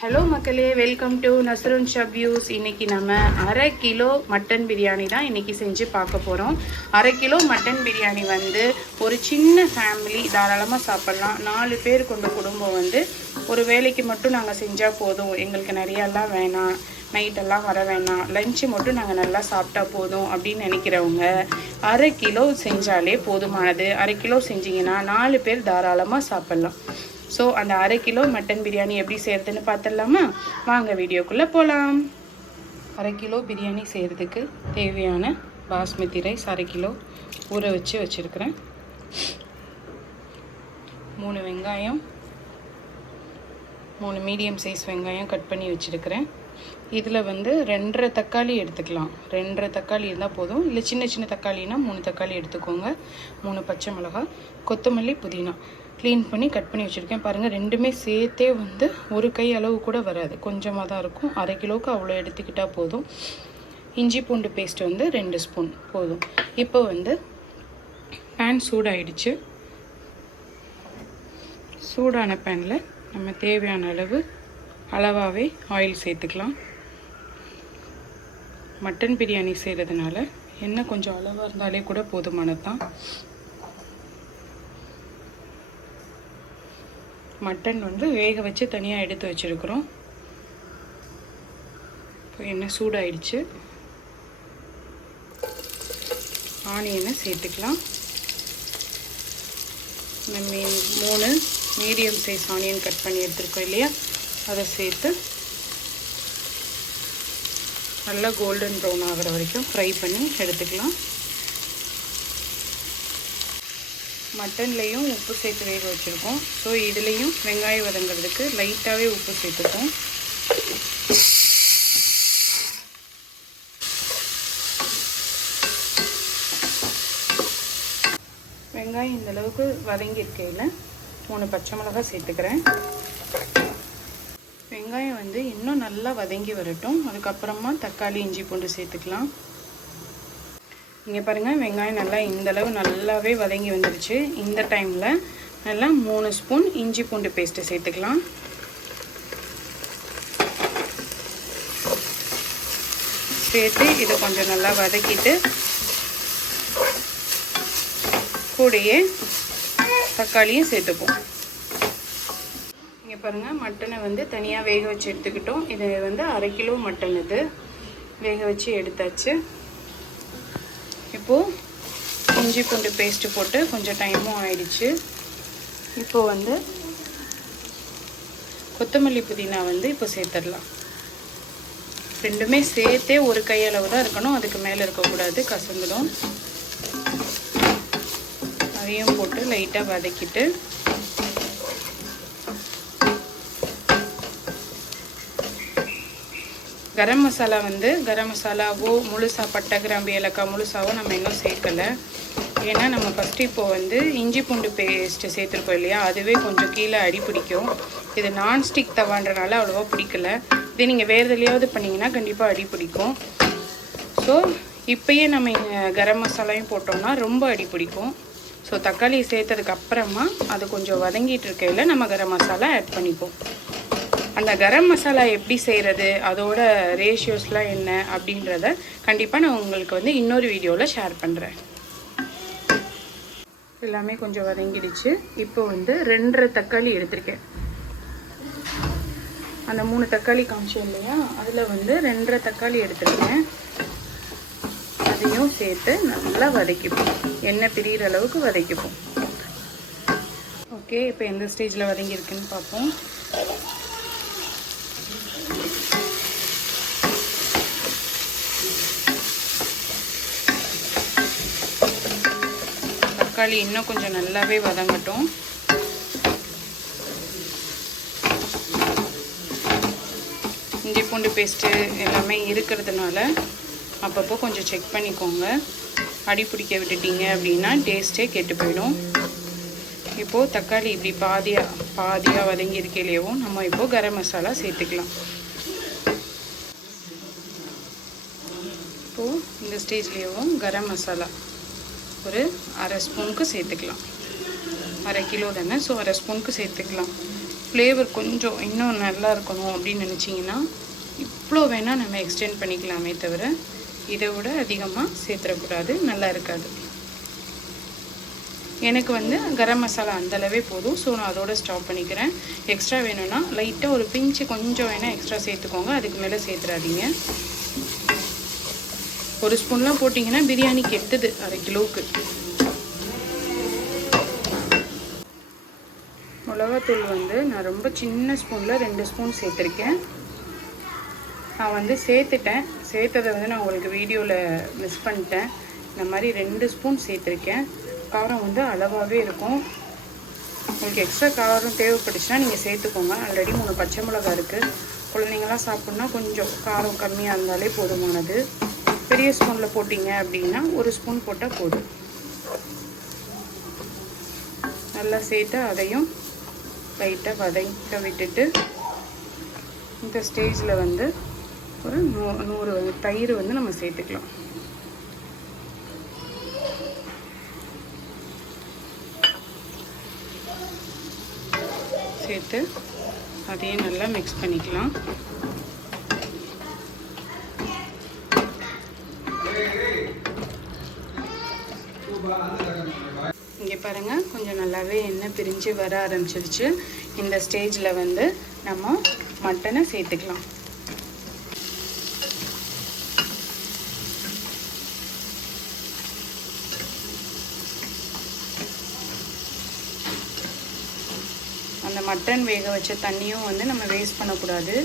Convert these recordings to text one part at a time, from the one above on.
Hello மக்களே, welcome to நஸ்ருன் ஷப்யூஸ். இன்றைக்கி நம்ம 1/2 கிலோ மட்டன் பிரியாணி தான் இன்றைக்கி செஞ்சு பார்க்க போகிறோம். 1/2 கிலோ மட்டன் பிரியாணி வந்து ஒரு சின்ன ஃபேமிலி தாராளமாக சாப்பிட்லாம். 4 பேர் கொண்ட குடும்பம் வந்து ஒரு வேலைக்கு மட்டும் நாங்கள் செஞ்சால் போதும், எங்களுக்கு நிறையாலாம் வேணாம், நைட்டெல்லாம் வர வேணாம், லஞ்சு மட்டும் நாங்கள் நல்லா சாப்பிட்டா போதும் அப்படின்னு நினைக்கிறவங்க 1/2 கிலோ செஞ்சாலே போதுமானது. 1/2 கிலோ செஞ்சிங்கன்னா 4 பேர் தாராளமாக சாப்பிட்லாம். ஸோ அந்த 1/2 கிலோ மட்டன் பிரியாணி எப்படி செய்கிறதுன்னு பார்த்துடலாமா? வாங்க வீடியோக்குள்ளே போகலாம். 1/2 கிலோ பிரியாணி செய்கிறதுக்கு தேவையான பாஸ்மதி ரைஸ் 1/2 கிலோ ஊற வச்சுருக்கிறேன். 3 வெங்காயம், 3 மீடியம் சைஸ் வெங்காயம் கட் பண்ணி வச்சுருக்கிறேன். இதில் வந்து 2.5 தக்காளி எடுத்துக்கலாம். 2.5 தக்காளி இருந்தால் போதும், இல்லை சின்ன சின்ன தக்காளினா 3 தக்காளி எடுத்துக்கோங்க. 3 பச்சை மிளகாய், கொத்தமல்லி, புதினா க்ளீன் பண்ணி கட் பண்ணி வச்சுருக்கேன். பாருங்கள், ரெண்டுமே சேர்த்தே வந்து ஒரு கை அளவு கூட வராது, கொஞ்சமாக தான் இருக்கும். 1/2 கிலோவுக்கு அவ்வளோ எடுத்துக்கிட்டால் போதும். இஞ்சி பூண்டு பேஸ்ட் வந்து 2 ஸ்பூன் போதும். இப்போ வந்து பேன் சூடாயிடுச்சு. சூடான பேனில் நம்ம தேவையான அளவாகவே ஆயில் சேர்த்துக்கலாம். மட்டன் பிரியாணி செய்கிறதுனால எண்ணெய் கொஞ்சம் அளவாக இருந்தாலே கூட போதுமானது தான். மட்டன் வந்து வேக வச்சு தனியாக எடுத்து வச்சுருக்குறோம். இப்போ எண்ணெய் சூடாயிடுச்சு. ஆனியனை சேர்த்துக்கலாம். நம்ம 3 மீடியம் சைஸ் ஆனியன் கட் பண்ணி எடுத்துருக்கோம் இல்லையா, அதை சேர்த்து நல்லா கோல்டன் ப்ரௌன் ஆகிற வரைக்கும் ஃப்ரை பண்ணி எடுத்துக்கலாம். மட்டன்லேயும் உப்பு சேர்த்து வேக வச்சுருக்கோம். ஸோ இதுலேயும் வெங்காயம் வதங்கிறதுக்கு லைட்டாகவே உப்பு சேர்த்துப்போம். வெங்காயம் இந்தளவுக்கு வதங்கியிருக்கையில் 3 பச்சை மிளகாய் சேர்த்துக்கிறேன். வெங்காயம் வந்து இன்னும் நல்லா வதங்கி வரட்டும். அதுக்கப்புறமா தக்காளி, இஞ்சி பூண்டு சேர்த்துக்கலாம். இங்கே பாருங்கள், வெங்காயம் நல்லா இந்தளவு நல்லாவே வதங்கி வந்துடுச்சு. இந்த டைமில் நல்லா 3 ஸ்பூன் இஞ்சி பூண்டு பேஸ்ட்டு சேர்த்துக்கலாம். சேர்த்து இதை கொஞ்சம் நல்லா வதக்கிட்டு கூடயே தக்காளியும் சேர்த்துப்போம். இங்கே பாருங்கள், மட்டனை வந்து தனியாக வேக வச்சு எடுத்துக்கிட்டோம். இது வந்து 1/2 கிலோ மட்டன், இது வேக வச்சு எடுத்தாச்சு. இப்போது இஞ்சி பூண்டு பேஸ்ட்டு போட்டு கொஞ்சம் டைமும் ஆயிடுச்சு. இப்போது வந்து கொத்தமல்லி, புதினா வந்து இப்போ சேர்த்துடலாம். ரெண்டுமே சேர்த்தே ஒரு கையளவு தான் இருக்கணும், அதுக்கு மேலே இருக்கக்கூடாது, கசந்துடும். அதையும் போட்டு லைட்டாக வதக்கிட்டு கரம் மசாலா வந்து கரம் மசாலாவோ முழுசாக பட்டை, கிராம்பு, ஏலக்காய் முழுசாவோ நம்ம இன்னும் சேர்க்கலை. ஏன்னா நம்ம ஃபஸ்ட்டு இப்போது வந்து இஞ்சி பூண்டு பேஸ்ட்டு சேர்த்துருக்கோம் இல்லையா, அதுவே கொஞ்சம் கீழே அடி பிடிக்கும். இது நான்ஸ்டிக் தவான்றனால அவ்வளோவா பிடிக்கல. இதே நீங்கள் வேறு எதுலையாவது பண்ணிங்கன்னா கண்டிப்பாக அடி பிடிக்கும். ஸோ இப்போயே நம்ம கரம் மசாலாயும் போட்டோம்னா ரொம்ப அடி பிடிக்கும். ஸோ தக்காளி சேர்த்ததுக்கு அப்புறமா அது கொஞ்சம் வதங்கிட்டு இருக்கையில் நம்ம கரம் மசாலா ஆட் பண்ணிப்போம். அந்த கரம் மசாலா எப்படி செய்கிறது, அதோட ரேஷியோஸ்லாம் என்ன அப்படின்றத கண்டிப்பாக நான் உங்களுக்கு வந்து இன்னொரு வீடியோவில் ஷேர் பண்ணுறேன். எல்லாமே கொஞ்சம் வதங்கிடுச்சு. இப்போ வந்து 2.5 தக்காளி எடுத்திருக்கேன். அந்த 3 தக்காளி காமிச்சேன் இல்லையா, அதில் வந்து 2.5 தக்காளி எடுத்துருக்கேன். அதையும் சேர்த்து நல்லா வதக்கிப்போம், எண்ணெய் பிரிகிற அளவுக்கு வதக்கிப்போம். ஓகே, இப்போ எந்த ஸ்டேஜில் வதங்கியிருக்குன்னு பார்ப்போம். தக்காளி இன்னும் கொஞ்சம் நல்லாவே வதங்கட்டும். இஞ்சி பூண்டு பேஸ்ட்டு எல்லாமே இருக்கிறதுனால அப்பப்போ கொஞ்சம் செக் பண்ணிக்கோங்க. அடி பிடிக்க விட்டுட்டீங்க அப்படின்னா டேஸ்ட்டே கெட்டு போயிடும். இப்போது தக்காளி இப்படி பாதியாக வதங்கியிருக்கையிலேயும் நம்ம இப்போது கரம் மசாலா சேர்த்துக்கலாம். இப்போது இந்த ஸ்டேஜ்லேயும் கரம் மசாலா ஒரு 1/2 ஸ்பூனுக்கு சேர்த்துக்கலாம். 1/2 கிலோ தானே, ஸோ 1/2 ஸ்பூனுக்கு சேர்த்துக்கலாம். ஃப்ளேவர் கொஞ்சம் இன்னும் நல்லா இருக்கணும் அப்படின்னு நினச்சிங்கன்னா இவ்வளோ வேணால் நம்ம எக்ஸ்டெண்ட் பண்ணிக்கலாமே தவிர இதை விட அதிகமாக சேர்த்துடக்கூடாது, நல்லா இருக்காது. எனக்கு வந்து கரம் மசாலா அந்தளவே போதும். ஸோ நான் அதோட ஸ்டாப் பண்ணிக்கிறேன். எக்ஸ்ட்ரா வேணும்னா லைட்டாக ஒரு பிஞ்சு கொஞ்சம் வேணால் எக்ஸ்ட்ரா சேர்த்துக்கோங்க, அதுக்கு மேலே சேர்த்துறாதீங்க. ஒரு ஸ்பூன்லாம் போட்டிங்கன்னா பிரியாணி கெட்டுது 1/2 கிலோவுக்கு. மிளகாத்தூள் வந்து நான் ரொம்ப சின்ன ஸ்பூனில் 2 ஸ்பூன் சேர்த்துருக்கேன். நான் வந்து சேர்த்ததை வந்து நான் உங்களுக்கு வீடியோவில் மிஸ் பண்ணிட்டேன். இந்த மாதிரி 2 ஸ்பூன் சேர்த்துருக்கேன். காரம் வந்து அளவாகவே இருக்கும். உங்களுக்கு எக்ஸ்ட்ரா காரம் தேவைப்பட்டுச்சுன்னா நீங்கள் சேர்த்துக்கோங்க. ஆல்ரெடி 3 பச்சை மிளகா இருக்குது. குழந்தைங்களாம் சாப்பிட்ணுன்னா கொஞ்சம் காரம் கம்மியாக இருந்தாலே போதுமானது. பெரிய ஸ்பூனில் போட்டிங்க அப்படின்னா 1 ஸ்பூன் போட்டால் போதும். நல்லா சேர்த்து அதையும் லைட்டாக வதக்க விட்டுட்டு இந்த ஸ்டேஜில் வந்து ஒரு 100 தயிர் வந்து நம்ம சேர்த்துக்கலாம். சேர்த்து அதையும் நல்லா மிக்ஸ் பண்ணிக்கலாம். இங்கே பாருங்கள், கொஞ்சம் நல்லாவே எண்ணெய் பிரிஞ்சு வர ஆரம்பிச்சிருச்சு. இந்த ஸ்டேஜில் வந்து நம்ம மட்டனை சேர்த்துக்கலாம். அந்த மட்டன் வேக வச்ச தண்ணியும் வந்து நம்ம வேஸ்ட் பண்ணக்கூடாது.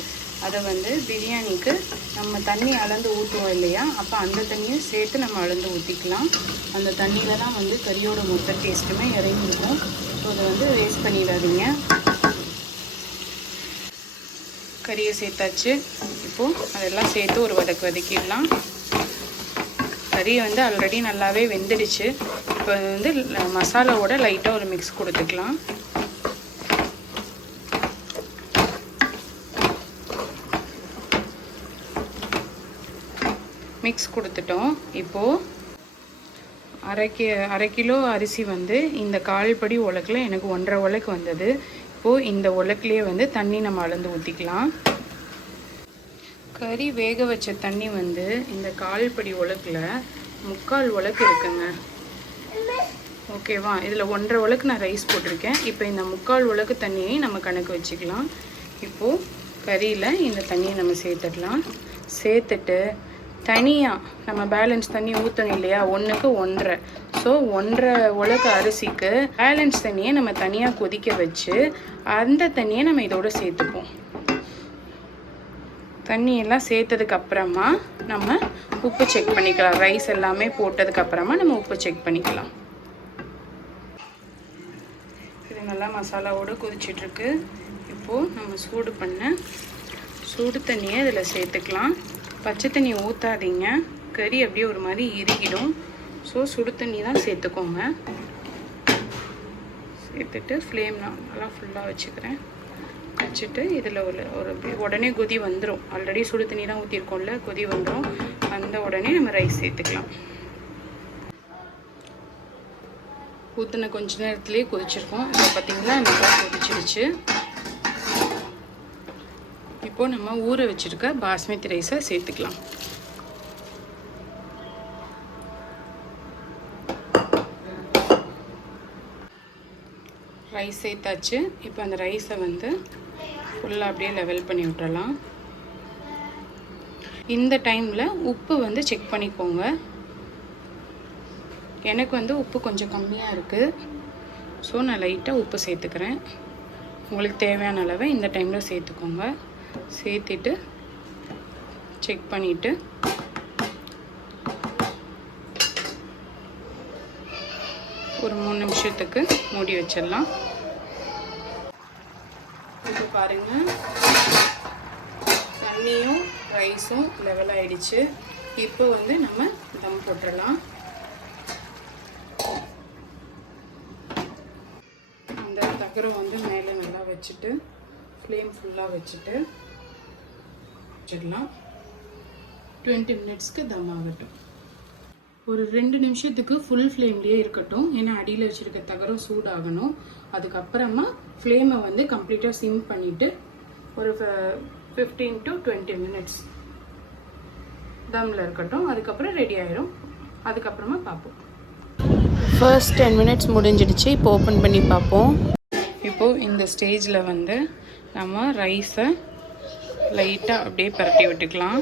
அதை வந்து பிரியாணிக்கு நம்ம தண்ணி அளந்து ஊற்றுவோம் இல்லையா, அப்போ அந்த தண்ணியும் சேர்த்து நம்ம அளந்து ஊற்றிக்கலாம். அந்த தண்ணியில் தான் வந்து கறியோட மொத்த டேஸ்ட்டுமே இறங்கிருக்கும். ஸோ அதை வந்து வேஸ்ட் பண்ணிடாதீங்க. கறியை சேர்த்தாச்சு. இப்போது அதெல்லாம் சேர்த்து ஒரு வதக்கிடலாம். கறி வந்து ஆல்ரெடி நல்லாவே வெந்துடுச்சு. இப்போ வந்து மசாலாவோட லைட்டாக ஒரு மிக்ஸ் கொடுத்துக்கலாம். மிக்ஸ் கொடுத்துட்டோம். இப்போது அரை கிலோ அரிசி வந்து இந்த 1/4 படி உலக்கில் எனக்கு 1.5 உலக்கு வந்தது. இப்போது இந்த உலக்குலேயே வந்து தண்ணி நம்ம அளந்து ஊற்றிக்கலாம். கறி வேக வச்ச தண்ணி வந்து இந்த 1/4 படி உலக்கில் 3/4 உலக்கு இருக்குங்க. ஓகேவா? இதில் 1.5 உலக்கு நான் ரைஸ் போட்டிருக்கேன். இப்போ இந்த 3/4 உலக்கு தண்ணியை நம்ம கணக்கு வச்சுக்கலாம். இப்போது கறியில் இந்த தண்ணியை நம்ம சேர்த்துடலாம். சேர்த்துட்டு தனியாக நம்ம பேலன்ஸ் தண்ணி ஊற்றணும் இல்லையா, 1க்கு 1.5. ஸோ 1.5 உலக்கு அரிசிக்கு பேலன்ஸ் தண்ணியை நம்ம தனியாக கொதிக்க வச்சு அந்த தண்ணியை நம்ம இதோடு சேர்த்துப்போம். தண்ணியெல்லாம் சேர்த்ததுக்கப்புறமா நம்ம உப்பு செக் பண்ணிக்கலாம். ரைஸ் எல்லாமே போட்டதுக்கப்புறமா நம்ம உப்பு செக் பண்ணிக்கலாம். இது நல்லா மசாலாவோடு கொதிச்சிட்ருக்கு. இப்போது நம்ம சூடு பண்ண சுடு தண்ணியை இதில் சேர்த்துக்கலாம். பச்சை தண்ணி ஊற்றாதீங்க, கறி அப்படியே ஒரு மாதிரி இறுகிடும். ஸோ சுடு தண்ணி தான் சேர்த்துக்கோங்க. சேர்த்துட்டு ஃப்ளேம் நான் நல்லா ஃபுல்லாக வச்சுக்கிறேன். வச்சுட்டு இதில் ஒரு உடனே கொதி வந்துடும். ஆல்ரெடி சுடு தண்ணி தான் ஊற்றிருக்கோம்ல, கொதி வந்துடும். அந்த உடனே நம்ம ரைஸ் சேர்த்துக்கலாம். ஊற்றின கொஞ்ச நேரத்துலேயே கொதிச்சிருக்கோம். இப்போ பார்த்திங்களா நல்லா கொதிச்சிருச்சு. இப்போது நம்ம ஊற வச்சுருக்க பாஸ்மதி ரைஸை சேர்த்துக்கலாம். ரைஸ் சேர்த்தாச்சு. இப்போ அந்த ரைஸை வந்து ஃபுல்லாக அப்படியே லெவல் பண்ணி விட்டுறலாம். இந்த டைமில் உப்பு வந்து செக் பண்ணிக்கோங்க. எனக்கு வந்து உப்பு கொஞ்சம் கம்மியாக இருக்குது. ஸோ நான் லைட்டாக உப்பு சேர்த்துக்கிறேன். உங்களுக்கு தேவையான அளவை இந்த டைமில் சேர்த்துக்கோங்க. சேர்த்துட்டு செக் பண்ணிவிட்டு ஒரு 3 நிமிஷத்துக்கு மூடி வச்சிடலாம். இப்போ பாருங்கள், தண்ணியும் ரைஸும் லெவல் ஆகிடுச்சு. இப்போ வந்து நம்ம தம் போட்டுடலாம். அந்த தகரம் வந்து மேலே நல்லா வச்சுட்டு ஃப்ளேம் ஃபுல்லாக வச்சுட்டு வச்சிடலாம். 20 மினிட்ஸ்க்கு தம் ஆகட்டும். ஒரு 2 நிமிஷத்துக்கு ஃபுல் ஃப்ளேம்லேயே இருக்கட்டும். ஏன்னா அடியில் வச்சுருக்க தகரம் சூடாகணும். அதுக்கப்புறமா ஃப்ளேமை வந்து கம்ப்ளீட்டாக சிம் பண்ணிவிட்டு ஒரு 15 to 20 minutes தம்மில் இருக்கட்டும். அதுக்கப்புறம் ரெடி ஆயிரும். அதுக்கப்புறமா பார்ப்போம். ஃபர்ஸ்ட் 10 minutes முடிஞ்சிடுச்சு. இப்போ ஓப்பன் பண்ணி பார்ப்போம். இப்போது இந்த ஸ்டேஜில் வந்து நம்ம ரைஸை லைட்டாக அப்படியே பரட்டி விட்டுக்கலாம்.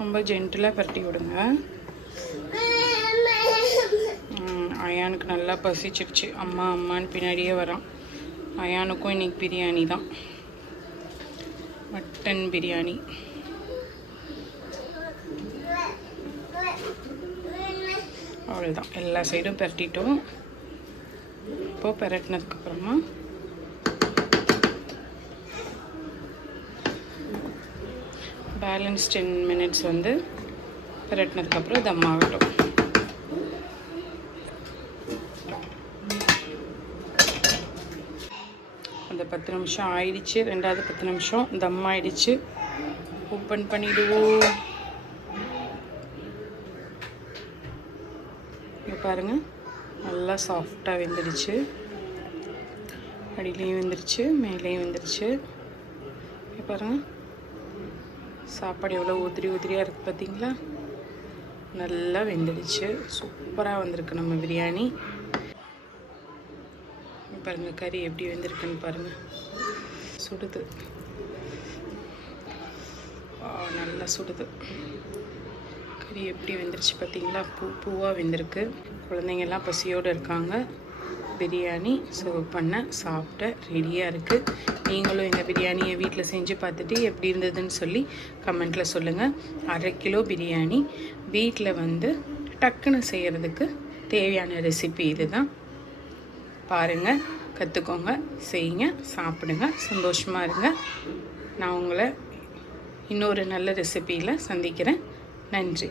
ரொம்ப ஜென்டிலாக பரட்டி விடுங்க. அயானுக்கு நல்லா பசிச்சிருச்சு. அம்மா அம்மான்னு பின்னாடியே வரான். அயானுக்கும் இன்னைக்கு பிரியாணி தான், மட்டன் பிரியாணி. அவ்வளோதான், எல்லா சைடும் பரட்டிட்டோம். இப்போது பரட்டினதுக்கப்புறமா பேலன்ஸ் 10 minutes வந்து பரட்டினதுக்கப்புறம் தம் ஆகட்டும். அந்த 10 நிமிஷம் ஆயிடுச்சு. ரெண்டாவது 10 நிமிஷம் தம் ஆயிடுச்சு. ஓப்பன் பண்ணிடுவோம். இங்கே பாருங்கள், நல்லா சாஃப்டாக வெந்துடுச்சு. அடியிலையும் வெந்துருச்சு, மேலேயும் வெந்துருச்சு. இங்கே பாருங்கள், சாப்பாடு எவ்வளோ உதிரியாக இருக்குது பார்த்தீங்களா? நல்லா வெந்துடுச்சு. சூப்பராக வந்திருக்கு நம்ம பிரியாணி. பாருங்கள், கறி எப்படி வெந்திருக்குன்னு பாருங்கள். சுடுது, நல்லா சுடுது. கறி எப்படி வெந்துருச்சு பார்த்தீங்களா? பூவாக வெந்திருக்கு. குழந்தைங்கள்லாம் பசியோடு இருக்காங்க. பிரியாணி சர்வ் பண்ண சாப்பிட்ட ரெடியாக இருக்குது. நீங்களும் இந்த பிரியாணியை வீட்டில் செஞ்சு பார்த்துட்டு எப்படி இருந்ததுன்னு சொல்லி கமெண்ட்டில் சொல்லுங்கள். 1/2 கிலோ பிரியாணி வீட்டில் வந்து டக்குன்னு செய்கிறதுக்கு தேவையான ரெசிபி இது தான். பாருங்கள், கற்றுக்கோங்க, செய்யுங்க, சாப்பிடுங்க, சந்தோஷமாக இருங்க. நான் உங்களை இன்னொரு நல்ல ரெசிபியில் சந்திக்கிறேன். நன்றி.